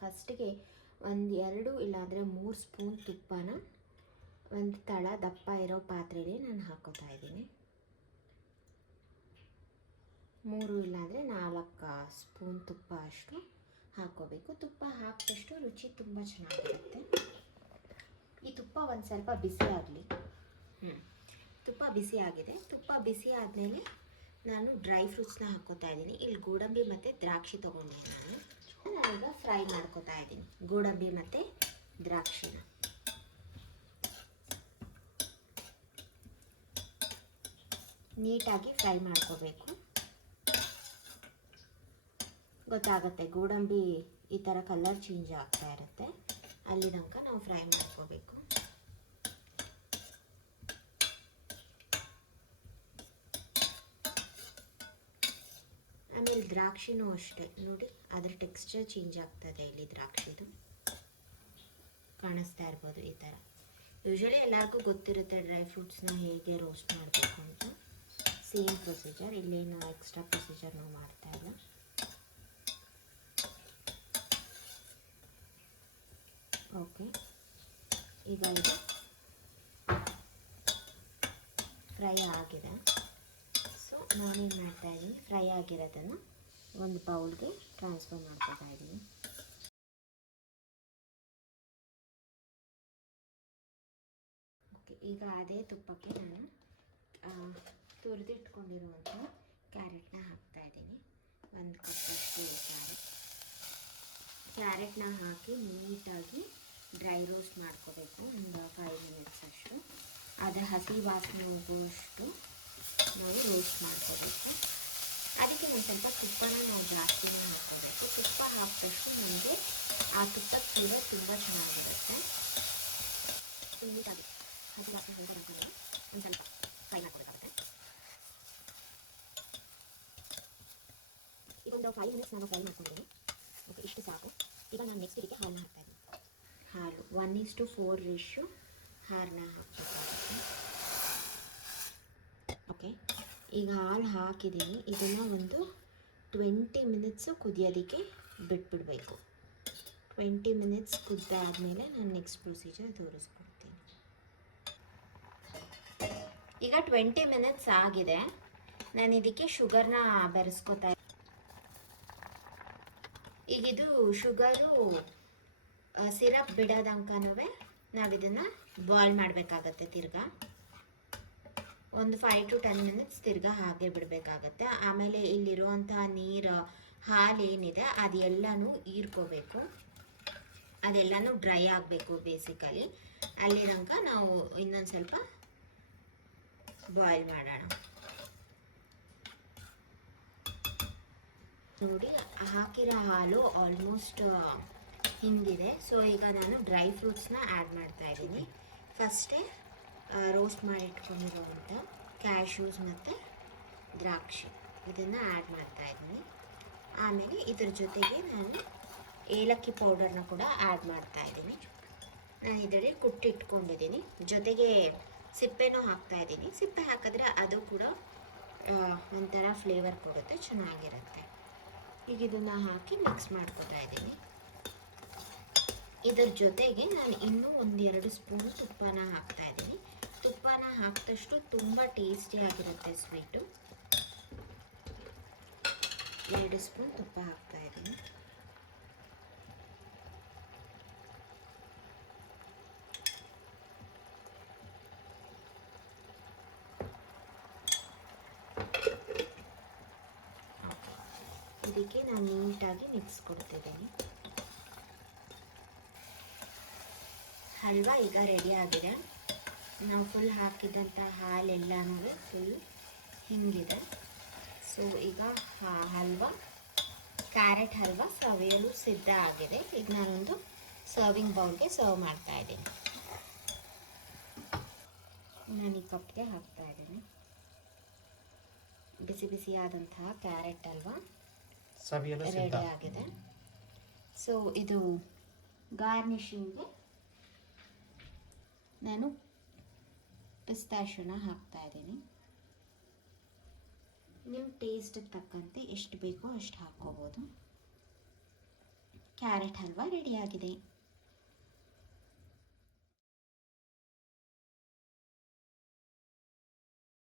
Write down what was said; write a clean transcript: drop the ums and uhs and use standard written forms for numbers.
ಫಸ್ಟಿಗೆ ಒಂದು 2 ಇಲ್ಲಾಂದರೆ 3 ಸ್ಪೂನ್ ತುಪ್ಪನ ಒಂದು ತಳ ದಪ್ಪ ಇರೋ ಪಾತ್ರೆಯಲ್ಲಿ ನಾನು ಹಾಕೋತಾ ಇದ್ದೀನಿ. 3 ಇಲ್ಲಾಂದರೆ 4 ಸ್ಪೂನ್ ತುಪ್ಪ ಅಷ್ಟು ಹಾಕೋಬೇಕು. ತುಪ್ಪ ಹಾಕಿದಷ್ಟು ರುಚಿ ತುಂಬ ಚೆನ್ನಾಗಿರುತ್ತೆ. ಈ ತುಪ್ಪ ಒಂದು ಸ್ವಲ್ಪ ಬಿಸಿ ಆಗಲಿ. ತುಪ್ಪ ಬಿಸಿ ಆಗಿದೆ. ತುಪ್ಪ ಬಿಸಿ ಆದಮೇಲೆ ನಾನು ಡ್ರೈ ಫ್ರೂಟ್ಸ್ನ ಹಾಕೋತಾ ಇದ್ದೀನಿ. ಇಲ್ಲಿ ಗೋಡಂಬಿ ಮತ್ತು ದ್ರಾಕ್ಷಿ ತೊಗೊಂಡೆ ನಾನೀಗ ಫ್ರೈ ಮಾಡ್ಕೋತಾ ಇದ್ದೀನಿ ಗೋಡಂಬಿ ಮತ್ತು ದ್ರಾಕ್ಷಿನ. ನೀಟಾಗಿ ಫ್ರೈ ಮಾಡ್ಕೋಬೇಕು. ಗೊತ್ತಾಗುತ್ತೆ ಗೋಡಂಬಿ ಈ ಥರ ಕಲರ್ ಚೇಂಜ್ ಆಗ್ತಾ ಇರುತ್ತೆ, ಅಲ್ಲಿ ತನಕ ನಾವು ಫ್ರೈ ಮಾಡ್ಕೋಬೇಕು. ಆಮೇಲೆ ದ್ರಾಕ್ಷಿನೂ ಅಷ್ಟೇ ನೋಡಿ, ಅದರ ಟೆಕ್ಸ್ಚರ್ ಚೇಂಜ್ ಆಗ್ತದೆ. ಇಲ್ಲಿ ದ್ರಾಕ್ಷಿದು ಕಾಣಿಸ್ತಾ ಇರ್ಬೋದು ಈ ಥರ. ಯೂಶ್ವಲಿ ಎಲ್ಲರಿಗೂ ಗೊತ್ತಿರುತ್ತೆ ಡ್ರೈ ಫ್ರೂಟ್ಸ್ನ ಹೇಗೆ ರೋಸ್ಟ್ ಮಾಡಬೇಕು ಅಂತ. ಸೇಮ್ ಪ್ರೊಸೀಜರ್, ಇಲ್ಲೇನು ಎಕ್ಸ್ಟ್ರಾ ಪ್ರೊಸೀಜರ್ ನಾವು ಮಾಡ್ತಾ ಇಲ್ಲ. ಓಕೆ, ಈಗ ಇದು ಫ್ರೈ ಆಗಿದೆ. ಸೊ ನಾನೇನು ಮಾಡ್ತಾ ಇದ್ದೀನಿ, ಫ್ರೈ ಆಗಿರೋದನ್ನು ಒಂದು ಬೌಲ್ಗೆ ಟ್ರಾನ್ಸ್ಫರ್ ಮಾಡ್ಕೊತಾ ಇದ್ದೀನಿ. ಓಕೆ, ಈಗ ಅದೇ ತುಪ್ಪಕ್ಕೆ ನಾನು ತುರಿದಿಟ್ಕೊಂಡಿರುವಂಥ ಕ್ಯಾರೆಟ್ನ ಹಾಕ್ತಾಯಿದ್ದೀನಿ. 1 ಕಪ್ಪಷ್ಟು ಕ್ಯಾರೆಟ್ನ ಹಾಕಿ ನೀಟಾಗಿ ಡ್ರೈ ರೋಸ್ಟ್ ಮಾಡ್ಕೋಬೇಕು. ಒಂದು 5 ಮಿನಿಟ್ಸ್ ಅಷ್ಟು. ಅದು ಹಸಿ ವಾಸನೆ ಹೋಗುವಷ್ಟು ನಾವು ರೋಸ್ಟ್ ಮಾಡ್ಕೋಬೇಕು. ಅದಕ್ಕೆ ಒಂದು ಸ್ವಲ್ಪ ತುಪ್ಪನ ನಾವು ಜಾಸ್ತಿನೇ ಹಾಕ್ಕೋಬೇಕು. ತುಪ್ಪ ಹಾಕಿದಷ್ಟು ನಮಗೆ ಆ ತುಪ್ಪದ ಫ್ಲೇವರ್ ತುಂಬ ಚೆನ್ನಾಗಿರುತ್ತೆ. ನೀಟಾಗಿ ಹಸಿ ವಾಸನೆ ಹೋಗೋ ತನಕ ಒಂದು ಸ್ವಲ್ಪ ಫ್ರೈ ಮಾಡ್ಕೋಬೇಕಾಗುತ್ತೆ. ಈಗೊಂದು 5 ಮಿನಿಟ್ಸ್ ನಾನು ಫ್ರೈ ಮಾಡ್ಕೊಂಡಿದ್ದೀನಿ. ಓಕೆ, ಇಷ್ಟು ಸಾಕು. ಈಗ ನಾನು ನೆಕ್ಸ್ಟ್ ಇದಕ್ಕೆ ಹಾಲನ್ನ ಹಾಕ್ತಾಯಿದ್ದೀನಿ. ಹಾಲು 1:4 ರೇಷು ಹಾಲನ್ನ ಹಾಕಬೇಕಾಗುತ್ತೆ. ಓಕೆ, ಈಗ ಹಾಲು ಹಾಕಿದ್ದೀನಿ. ಇದನ್ನು ಒಂದು 20 ಮಿನಿಟ್ಸು ಕುದಿಯೋದಕ್ಕೆ ಬಿಟ್ಬಿಡಬೇಕು. 20 ಮಿನಿಟ್ಸ್ ಕುದ್ದಾದಮೇಲೆ ನಾನು ನೆಕ್ಸ್ಟ್ ಪ್ರೊಸೀಜರ್ ತೋರಿಸ್ಕೊಡ್ತೀನಿ. ಈಗ 20 ಮಿನಿಟ್ಸ್ ಆಗಿದೆ. ನಾನು ಇದಕ್ಕೆ ಶುಗರ್ನ ಬೆರೆಸ್ಕೊತಾ. ಈಗ ಇದು ಶುಗರು ಸಿರಪ್ ಬಿಡೋದಂಕನೂ ನಾವು ಇದನ್ನು ಬಾಯ್ಲ್ ಮಾಡಬೇಕಾಗತ್ತೆ. ತಿರ್ಗಾ ಒಂದು 5 to 10 ಮಿನಿಟ್ಸ್ ತಿರ್ಗಾ ಹಾಗೆ ಬಿಡಬೇಕಾಗತ್ತೆ. ಆಮೇಲೆ ಇಲ್ಲಿರುವಂಥ ನೀರು ಹಾಲೇನಿದೆ ಅದೆಲ್ಲನೂ ಹೀರ್ಕೋಬೇಕು, ಅದೆಲ್ಲನೂ ಡ್ರೈ ಆಗಬೇಕು ಬೇಸಿಕಲಿ. ಅಲ್ಲಿ ತನಕ ನಾವು ಇನ್ನೊಂದು ಸ್ವಲ್ಪ ಬಾಯ್ಲ್ ಮಾಡೋಣ. ನೋಡಿ, ಹಾಕಿರೋ ಹಾಲು ಆಲ್ಮೋಸ್ಟ್ ಹಿಂಗಿದೆ. ಸೊ ಈಗ ನಾನು ಡ್ರೈ ಫ್ರೂಟ್ಸ್ನ ಆ್ಯಡ್ ಮಾಡ್ತಾ ಇದ್ದೀನಿ. ಫಸ್ಟೇ ರೋಸ್ಟ್ ಮಾಡಿ ಇಟ್ಕೊಂಡಿರುವಂಥ ಕ್ಯಾಶ್ಯೂಸ್ ಮತ್ತು ದ್ರಾಕ್ಷಿ ಇದನ್ನು ಆ್ಯಡ್ ಮಾಡ್ತಾ ಇದ್ದೀನಿ. ಆಮೇಲೆ ಇದ್ರ ಜೊತೆಗೆ ನಾನು ಏಲಕ್ಕಿ ಪೌಡರ್ನ ಕೂಡ ಆ್ಯಡ್ ಮಾಡ್ತಾ ಇದ್ದೀನಿ. ನಾನು ಇದರಲ್ಲಿ ಕುಟ್ಟಿಟ್ಕೊಂಡಿದ್ದೀನಿ. ಜೊತೆಗೆ ಸಿಪ್ಪೆನೂ ಹಾಕ್ತಾ ಇದ್ದೀನಿ. ಸಿಪ್ಪೆ ಹಾಕಿದ್ರೆ ಅದು ಕೂಡ ಒಂಥರ ಫ್ಲೇವರ್ ಕೊಡುತ್ತೆ, ಚೆನ್ನಾಗಿರುತ್ತೆ. ಈಗ ಇದನ್ನು ಹಾಕಿ ಮಿಕ್ಸ್ ಮಾಡ್ಕೊತಾ ಇದ್ದೀನಿ. ಇದರ ಜೊತೆಗೆ ನಾನು ಇನ್ನೂ 1-2 ಸ್ಪೂನ್ ತುಪ್ಪನ ಹಾಕ್ತಾ ಇದ್ದೀನಿ. ತುಪ್ಪನ ಹಾಕಿದಷ್ಟು ತುಂಬ ಟೇಸ್ಟಿಯಾಗಿರುತ್ತೆ ಸ್ವೀಟು. 2 ಸ್ಪೂನ್ ತುಪ್ಪ ಹಾಕ್ತಾ ಇದ್ದೀನಿ. ಇದಕ್ಕೆ ನಾನು ನೀಟಾಗಿ ಮಿಕ್ಸ್ ಕೊಡ್ತಿದ್ದೀನಿ. ಹಲ್ವಾ ಈಗ ರೆಡಿ ಆಗಿದೆ. ನಾವು ಫುಲ್ ಹಾಕಿದಂಥ ಹಾಲೆಲ್ಲನೂ ಫುಲ್ ಹಿಂಗಿದೆ. ಸೊ ಈಗ ಹಲ್ವಾ, ಕ್ಯಾರೆಟ್ ಹಲ್ವಾ ಸವಿಯಲು ಸಿದ್ಧ ಆಗಿದೆ. ಈಗ ನಾನೊಂದು ಸರ್ವಿಂಗ್ ಬೌಲ್ಗೆ ಸರ್ವ್ ಮಾಡ್ತಾ ಇದ್ದೀನಿ. ನಾನು ಈ ಕಪ್ಗೆ ಹಾಕ್ತಾ ಇದ್ದೀನಿ. ಬಿಸಿ ಬಿಸಿಯಾದಂತಹ ಕ್ಯಾರೆಟ್ ಹಲ್ವಾ ರೆಡಿ ಆಗಿದೆ. ಸೊ ಇದು ಗಾರ್ನಿಷಿಂಗ್ಗೆ ನಾನು ಪಿಸ್ತಾಶಿಯೋನ ಹಾಕ್ತಾ ಇದ್ದೀನಿ. ನಿಮ್ಮ ಟೇಸ್ಟಿಗೆ ತಕ್ಕಂತೆ ಎಷ್ಟು ಬೇಕೋ ಅಷ್ಟು ಹಾಕ್ಕೋಬೋದು. ಕ್ಯಾರೆಟ್ ಹಲ್ವಾ ರೆಡಿಯಾಗಿದೆ.